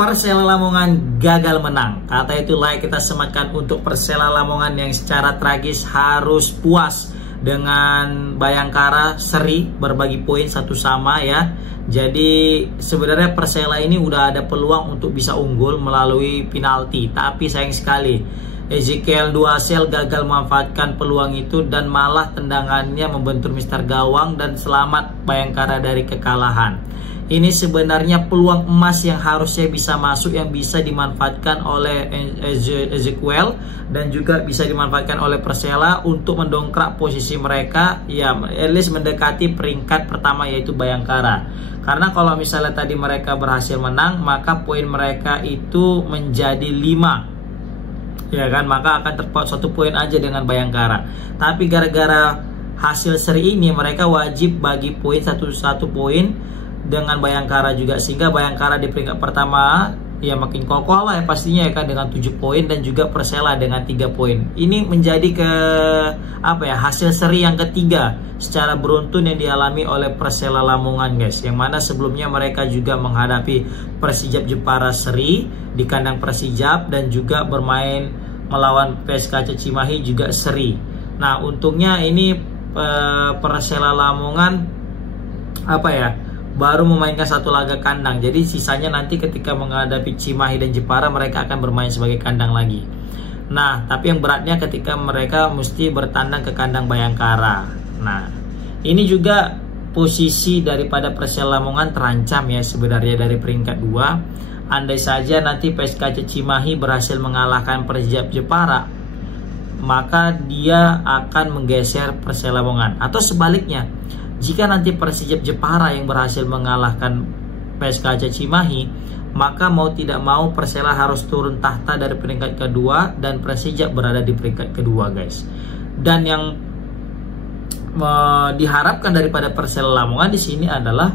Persela Lamongan gagal menang. Kata itu layak kita sematkan untuk Persela Lamongan yang secara tragis harus puas dengan Bayangkara seri berbagi poin satu sama ya. Jadi sebenarnya Persela ini udah ada peluang untuk bisa unggul melalui penalti, tapi sayang sekali Ezekiel Duasel gagal memanfaatkan peluang itu dan malah tendangannya membentur Mister Gawang dan selamat Bayangkara dari kekalahan. Ini sebenarnya peluang emas yang harusnya bisa masuk, yang bisa dimanfaatkan oleh Ezekiel dan juga bisa dimanfaatkan oleh Persela untuk mendongkrak posisi mereka ya, at least mendekati peringkat pertama yaitu Bayangkara. Karena kalau misalnya tadi mereka berhasil menang, maka poin mereka itu menjadi 5 ya kan, maka akan terpaut 1 poin aja dengan Bayangkara. Tapi gara-gara hasil seri ini mereka wajib bagi poin satu poin dengan Bayangkara juga, sehingga Bayangkara di peringkat pertama ya makin kokoh lah ya pastinya ya kan, dengan 7 poin dan juga Persela dengan 3 poin. Ini menjadi hasil seri yang ketiga secara beruntun yang dialami oleh Persela Lamongan guys, yang mana sebelumnya mereka juga menghadapi Persijap Jepara seri di kandang Persijap dan juga bermain melawan PSKC Cimahi juga seri. Nah untungnya ini Persela Lamongan baru memainkan 1 laga kandang. Jadi sisanya nanti ketika menghadapi Cimahi dan Jepara mereka akan bermain sebagai kandang lagi. Nah, tapi yang beratnya ketika mereka mesti bertandang ke kandang Bayangkara. Nah, ini juga posisi daripada Persela Lamongan terancam ya sebenarnya dari peringkat 2. Andai saja nanti PSKC Cimahi berhasil mengalahkan Persijap Jepara, maka dia akan menggeser Persela Lamongan. Atau sebaliknya, jika nanti Persijap Jepara yang berhasil mengalahkan PSKC Cimahi, maka mau tidak mau Persela harus turun tahta dari peringkat kedua dan Persijap berada di peringkat kedua guys. Dan yang diharapkan daripada Persela Lamongan di sini adalah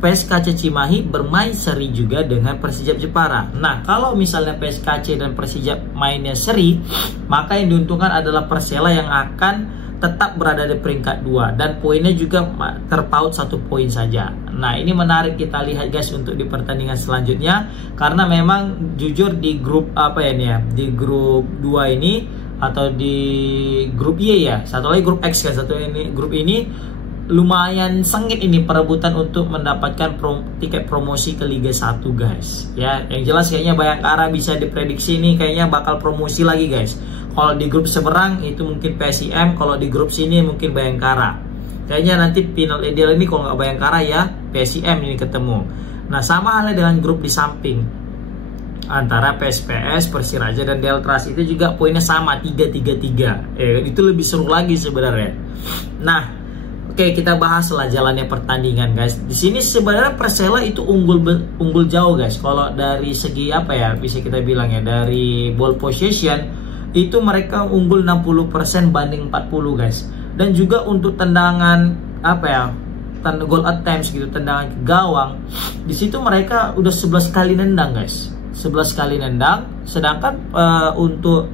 PSKC Cimahi bermain seri juga dengan Persijap Jepara. Nah, kalau misalnya PSKC dan Persijap mainnya seri, maka yang diuntungkan adalah Persela yang akan tetap berada di peringkat 2 dan poinnya juga terpaut 1 poin saja. Nah, ini menarik kita lihat guys untuk di pertandingan selanjutnya, karena memang jujur di grup di grup 2 ini atau di grup Y ya, satu lagi grup X kan, grup ini lumayan sengit ini perebutan untuk mendapatkan tiket promosi ke Liga 1 guys. Ya, yang jelas kayaknya Bayangkara bisa diprediksi ini kayaknya bakal promosi lagi guys. Kalau di grup seberang itu mungkin PSIM, kalau di grup sini mungkin Bayangkara. Kayaknya nanti final ideal ini kalau nggak Bayangkara ya PSIM ini ketemu. Nah, sama halnya dengan grup di samping antara PSPS, Persiraja dan Deltras, itu juga poinnya sama 3-3-3. Itu lebih seru lagi sebenarnya. Nah, oke, kita bahas lah jalannya pertandingan guys. Di sini sebenarnya Persela itu unggul jauh guys. Kalau dari segi bisa kita bilang ya, dari ball possession itu mereka unggul 60% banding 40 guys. Dan juga untuk tendangan goal attempts gitu, tendangan ke gawang, di situ mereka udah 11 kali nendang guys. 11 kali nendang, sedangkan untuk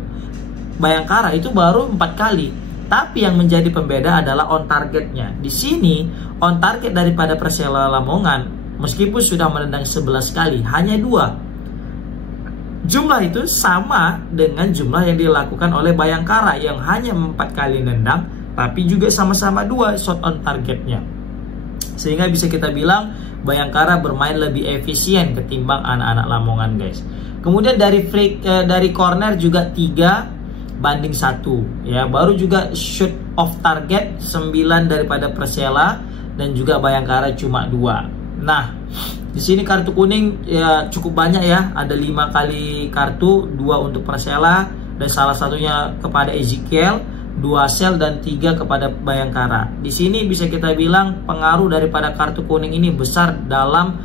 Bayangkara itu baru 4 kali. Tapi yang menjadi pembeda adalah on targetnya. Di sini on target daripada Persela Lamongan meskipun sudah menendang 11 kali, hanya 2. Jumlah itu sama dengan jumlah yang dilakukan oleh Bayangkara yang hanya 4 kali nendang, tapi juga sama-sama 2 shot on targetnya. Sehingga bisa kita bilang Bayangkara bermain lebih efisien ketimbang anak-anak Lamongan guys. Kemudian dari corner juga 3 banding 1 ya, baru juga shoot off target 9 daripada Persela dan juga Bayangkara cuma 2. Nah, di sini kartu kuning ya cukup banyak ya, ada 5 kali kartu, 2 untuk Persela dan salah satunya kepada Ezekiel, Duasel dan 3 kepada Bayangkara. Di sini bisa kita bilang pengaruh daripada kartu kuning ini besar dalam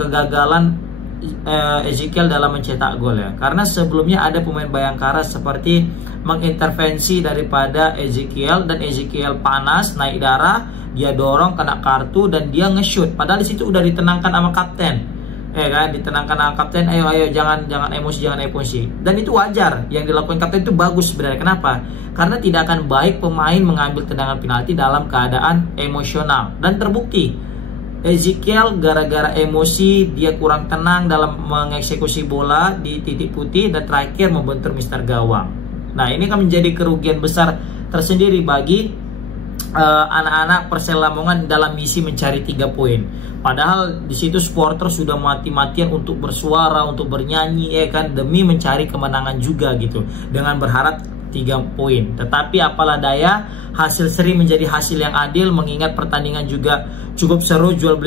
kegagalan Ezekiel dalam mencetak gol ya. Karena sebelumnya ada pemain Bayangkara seperti mengintervensi daripada Ezekiel dan Ezekiel panas, naik darah, dia dorong kena kartu dan dia nge-shoot. Padahal di situ udah ditenangkan sama kapten. Ditenangkan sama kapten, ayo jangan emosi. Dan itu wajar, yang dilakukan kapten itu bagus sebenarnya. Kenapa? Karena tidak akan baik pemain mengambil tendangan penalti dalam keadaan emosional. Dan terbukti Ezekiel gara-gara emosi dia kurang tenang dalam mengeksekusi bola di titik putih dan terakhir membentur Mister Gawang. Nah, ini kan menjadi kerugian besar tersendiri bagi anak-anak Persela Lamongan dalam misi mencari 3 poin. Padahal di situ supporter sudah mati-matian untuk bersuara, untuk bernyanyi ya kan, demi mencari kemenangan juga gitu, dengan berharap 3 poin. Tetapi apalah daya, hasil seri menjadi hasil yang adil, mengingat pertandingan juga cukup seru, jual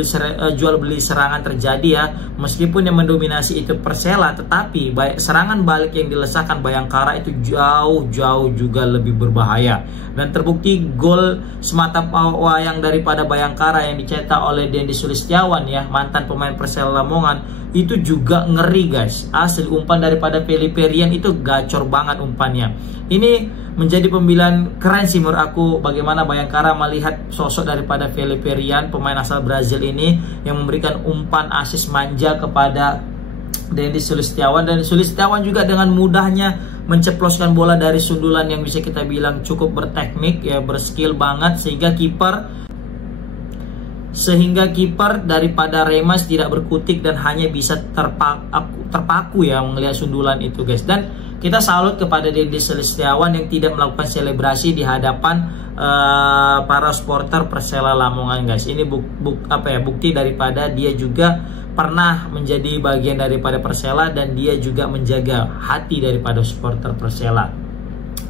beli serangan terjadi ya. Meskipun yang mendominasi itu Persela, tetapi serangan balik yang dilesakkan Bayangkara itu jauh juga lebih berbahaya. Dan terbukti gol semata wayang daripada Bayangkara yang dicetak oleh Dendi Sulistiawan ya, mantan pemain Persela Lamongan, itu juga ngeri guys. Asli umpan daripada Felipe Rian itu gacor banget umpannya. Ini menjadi pemilihan keren sih menurut aku, bagaimana Bayangkara melihat sosok daripada Felipe Rian, pemain asal Brazil ini, yang memberikan umpan asis manja kepada Dendi Sulistiawan. Dan Sulistiawan juga dengan mudahnya menceploskan bola dari sundulan yang bisa kita bilang cukup berteknik ya, berskill banget, sehingga kiper daripada Remas tidak berkutik dan hanya bisa terpaku ya melihat sundulan itu guys. Dan kita salut kepada Dendi Sulistiawan yang tidak melakukan selebrasi di hadapan para supporter Persela Lamongan guys. Ini bukti daripada dia juga pernah menjadi bagian daripada Persela dan dia juga menjaga hati daripada supporter Persela.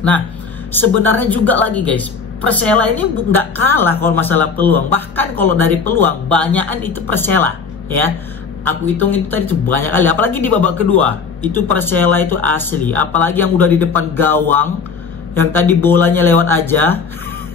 Nah, sebenarnya juga lagi guys, Persela ini nggak kalah kalau masalah peluang. Bahkan kalau dari peluang, banyakan itu Persela ya. Aku hitung itu tadi banyak kali. Apalagi di babak kedua, itu Persela itu asli. Apalagi yang udah di depan gawang, yang tadi bolanya lewat aja,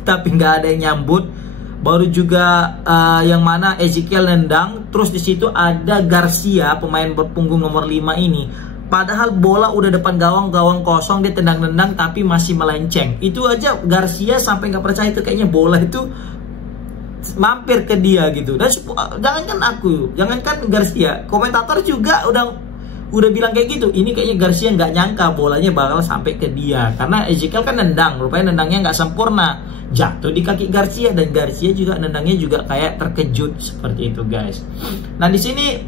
tapi nggak ada yang nyambut. Baru juga yang mana Ezekiel nendang, terus di situ ada Garcia, pemain berpunggung nomor 5 ini. Padahal bola udah depan gawang kosong, dia tendang-tendang tapi masih melenceng. Itu aja Garcia sampai nggak percaya itu kayaknya bola itu mampir ke dia gitu. Dan jangankan Garcia, komentator juga udah bilang kayak gitu. Ini kayaknya Garcia nggak nyangka bolanya bakal sampai ke dia, karena Ezekiel kan nendang, rupanya nendangnya nggak sempurna, jatuh di kaki Garcia, dan Garcia juga nendangnya juga kayak terkejut seperti itu guys. Nah, di sini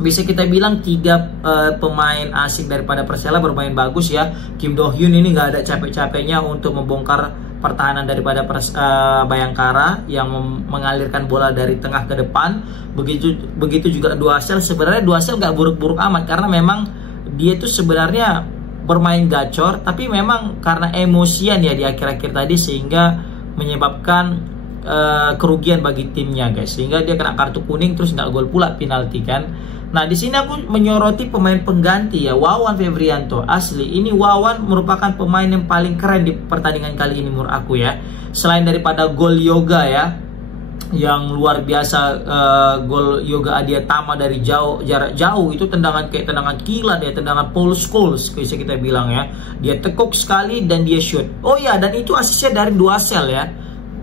bisa kita bilang 3 pemain asing daripada Persela bermain bagus ya. Kim Do Hyun ini nggak ada capek-capeknya untuk membongkar pertahanan daripada Bayangkara yang mengalirkan bola dari tengah ke depan. Begitu juga Duasel. Sebenarnya Duasel nggak buruk-buruk amat, karena memang dia tuh sebenarnya bermain gacor, tapi memang karena emosian ya di akhir-akhir tadi, sehingga menyebabkan kerugian bagi timnya guys, sehingga dia kena kartu kuning, terus nggak gol pula, penalti kan. Nah, di sini aku menyoroti pemain pengganti ya, Wawan Febrianto. Asli ini Wawan merupakan pemain yang paling keren di pertandingan kali ini menurut aku ya. Selain daripada gol Yoga ya, yang luar biasa, gol Yoga Adia Tama dari jarak jauh, itu tendangan kayak tendangan kilat ya, tendangan Paul Scholes bisa kita bilang ya. Dia tekuk sekali dan dia shoot. Oh ya, dan itu asisnya dari Duasel ya,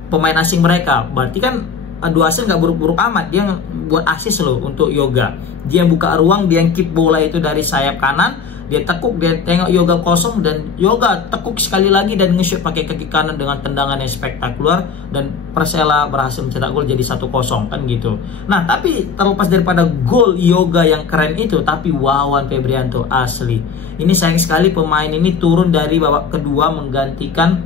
pemain asing mereka. Berarti kan Duasel nggak buruk-buruk amat, dia buat asis loh untuk Yoga. Dia buka ruang, dia keep bola itu dari sayap kanan, dia tekuk, dia tengok Yoga kosong, dan Yoga tekuk sekali lagi dan nge-shoot pakai kaki kanan dengan tendangan yang spektakuler, dan Persela berhasil mencetak gol jadi 1-0 kan gitu. Nah, tapi terlepas daripada gol Yoga yang keren itu, tapi Wawan Febrianto asli. Ini sayang sekali pemain ini turun dari babak kedua menggantikan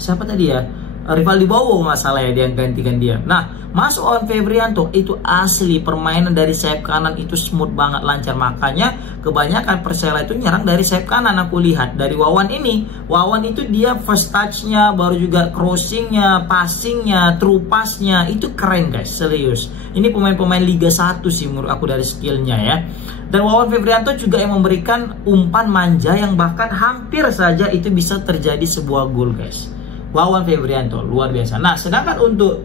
siapa tadi ya? Rivaldi Bowo nggak salah ya, dia gantikan dia. Nah, masuk Wawan Febrianto itu asli, permainan dari sayap kanan itu smooth banget, lancar. Makanya kebanyakan Persela itu nyerang dari sayap kanan. Aku lihat dari Wawan ini, Wawan itu dia first touch-nya, baru juga crossing-nya, passing-nya, true pass-nya itu keren guys, serius. Ini pemain-pemain Liga 1 sih menurut aku dari skill-nya ya. Dan Wawan Febrianto juga yang memberikan umpan manja yang bahkan hampir saja itu bisa terjadi sebuah gol guys. Wawan Febrianto luar biasa. Nah, sedangkan untuk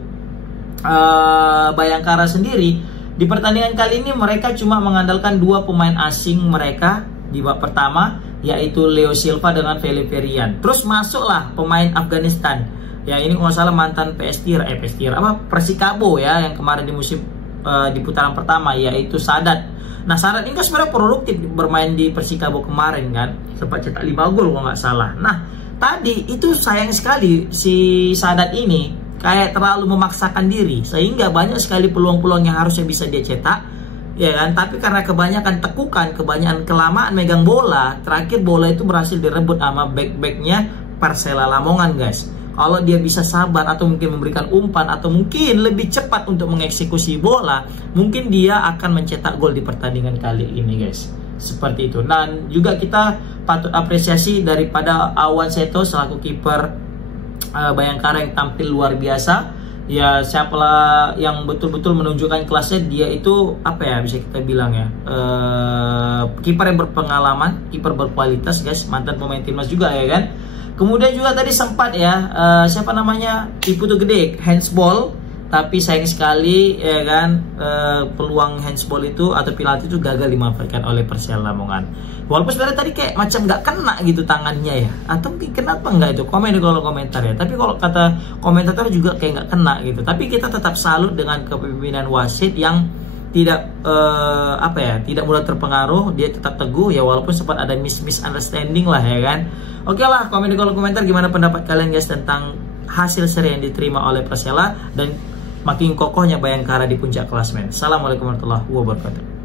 Bayangkara sendiri di pertandingan kali ini mereka cuma mengandalkan 2 pemain asing mereka di babak pertama, yaitu Leo Silva dengan Felipe Rian. Terus masuklah pemain Afghanistan. Ya, ini nggak salah mantan Persikabo ya, yang kemarin di musim di putaran pertama, yaitu Sadat. Nah, Sadat ini kan sebenarnya produktif bermain di Persikabo kemarin kan, sempat cetak 5 gol kalau nggak salah. Nah, tadi itu sayang sekali si Sadat ini kayak terlalu memaksakan diri, sehingga banyak sekali peluang-peluang yang harusnya bisa dia cetak, ya kan? Tapi karena kebanyakan tekukan, kebanyakan kelamaan megang bola, terakhir bola itu berhasil direbut sama back-backnya Persela Lamongan, guys. Kalau dia bisa sabar atau mungkin memberikan umpan atau mungkin lebih cepat untuk mengeksekusi bola, mungkin dia akan mencetak gol di pertandingan kali ini, guys. Seperti itu. Dan juga kita patut apresiasi daripada Awan Seto selaku kiper Bayangkara yang tampil luar biasa. Ya, siapa yang betul-betul menunjukkan kelasnya, dia itu apa ya, bisa kita bilang ya, kiper yang berpengalaman, kiper berkualitas, guys. Mantan pemain timnas juga, ya kan. Kemudian juga tadi sempat ya, siapa namanya, Iputu Gede handsball, tapi sayang sekali ya kan, peluang handsball itu atau penalti itu gagal dimanfaatkan oleh Persela Lamongan. Walaupun sebenarnya tadi kayak macam nggak kena gitu tangannya ya, atau mungkin kenapa nggak itu, komen di kolom komentar ya. Tapi kalau kata komentator juga kayak nggak kena gitu. Tapi kita tetap salut dengan kepemimpinan wasit yang tidak apa ya, tidak mudah terpengaruh, dia tetap teguh ya, walaupun sempat ada misunderstanding lah ya kan. Oke lah, komen di kolom komentar gimana pendapat kalian, guys, tentang hasil seri yang diterima oleh Persela dan makin kokohnya Bayangkara di puncak klasemen. Assalamualaikum warahmatullahi wabarakatuh.